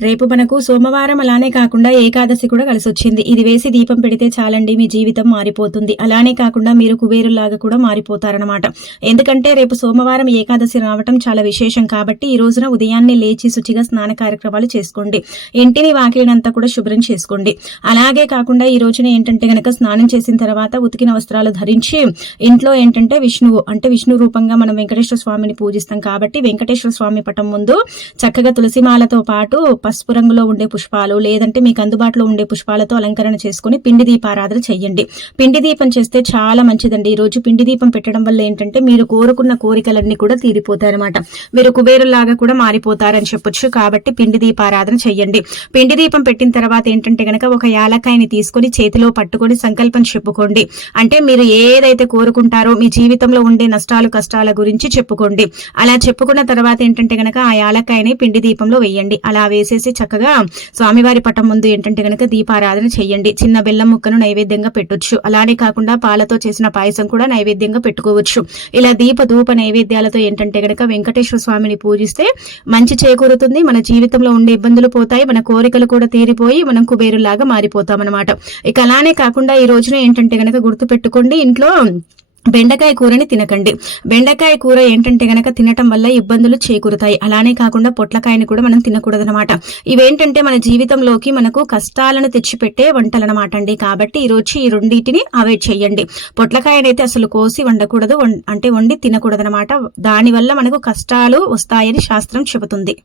రేపు మనకు సోమవారం అలానే కాకుండా ఏకాదశి కూడా కలిసొచ్చింది. ఇది వేసి దీపం పెడితే చాలండి మీ జీవితం మారిపోతుంది. అలానే కాకుండా మీరు కుబేరులాగా కూడా మారిపోతారనమాట. ఎందుకంటే రేపు సోమవారం ఏకాదశి రావటం చాలా విశేషం కాబట్టి ఈ రోజున ఉదయాన్నే లేచి శుచిగా స్నాన కార్యక్రమాలు చేసుకోండి. ఇంటిని వాకిలినంతా కూడా శుభ్రం చేసుకోండి. అలాగే కాకుండా ఈ రోజున ఏంటంటే గనక స్నానం చేసిన తర్వాత ఉతికిన వస్త్రాలు ధరించి ఇంట్లో ఏంటంటే విష్ణు రూపంగా మనం వెంకటేశ్వర స్వామిని పూజిస్తాం కాబట్టి వెంకటేశ్వర స్వామి పటం ముందు చక్కగా తులసిమాలతో పాటు పసుపు రంగులో ఉండే పుష్పాలు లేదంటే మీకు అందుబాటులో ఉండే పుష్పాలతో అలంకరణ చేసుకుని పిండి దీపారాధన చెయ్యండి. పిండి దీపం చేస్తే చాలా మంచిదండి. ఈ రోజు పిండి దీపం పెట్టడం వల్ల ఏంటంటే మీరు కోరుకున్న కోరికలన్నీ కూడా తీరిపోతాయన్నమాట. మీరు కుబేరులాగా కూడా మారిపోతారని చెప్పొచ్చు. కాబట్టి పిండి దీపారాధన చెయ్యండి. పిండి దీపం పెట్టిన తర్వాత ఏంటంటే గనక ఒక యాలక్కాయని తీసుకొని చేతిలో పట్టుకొని సంకల్పం చెప్పుకోండి. అంటే మీరు ఏదైతే కోరుకుంటారో మీ జీవితంలో ఉండే నష్టాలు కష్టాల గురించి చెప్పుకోండి. అలా చెప్పుకున్న తర్వాత ఏంటంటే గనక ఆ యాలక్కాయని పిండి దీపంలో వేయండి. అలా వేసేసి చక్కగా స్వామివారి పటం ముందు ఏంటంటే గనక దీపారాధన చెయ్యండి. చిన్న బెల్లం ముక్కను నైవేద్యంగా పెట్టొచ్చు. అలానే కాకుండా పాలతో చేసిన పాయసం కూడా నైవేద్యంగా పెట్టుకోవచ్చు. ఇలా ధూప నైవేద్యాలతో ఏంటంటే గనక వెంకటేశ్వర స్వామిని పూజిస్తే మంచి చేకూరుతుంది. మన జీవితంలో ఉండే ఇబ్బందులు పోతాయి. మన కోరికలు కూడా తీరిపోయి మనం కుబేరులాగా మారిపోతాం అనమాట. ఇక అలానే కాకుండా ఈ రోజున ఏంటంటే గనక గుర్తు పెట్టుకోండి, ఇంట్లో బెండకాయ కూరని తినకండి. బెండకాయ కూర ఏంటంటే గనక తినటం వల్ల ఇబ్బందులు చేకూరుతాయి. అలానే కాకుండా పొట్లకాయని కూడా మనం తినకూడదనమాట. ఇవేంటంటే మన జీవితంలోకి మనకు కష్టాలను తెచ్చిపెట్టే వంటలనమాట అండి. కాబట్టి ఈరోజు ఈ రెండింటిని అవాయిడ్ చేయండి. పొట్లకాయనైతే అసలు కోసి వండకూడదు, వండి తినకూడదనమాట. దానివల్ల మనకు కష్టాలు వస్తాయని శాస్త్రం చెబుతుంది.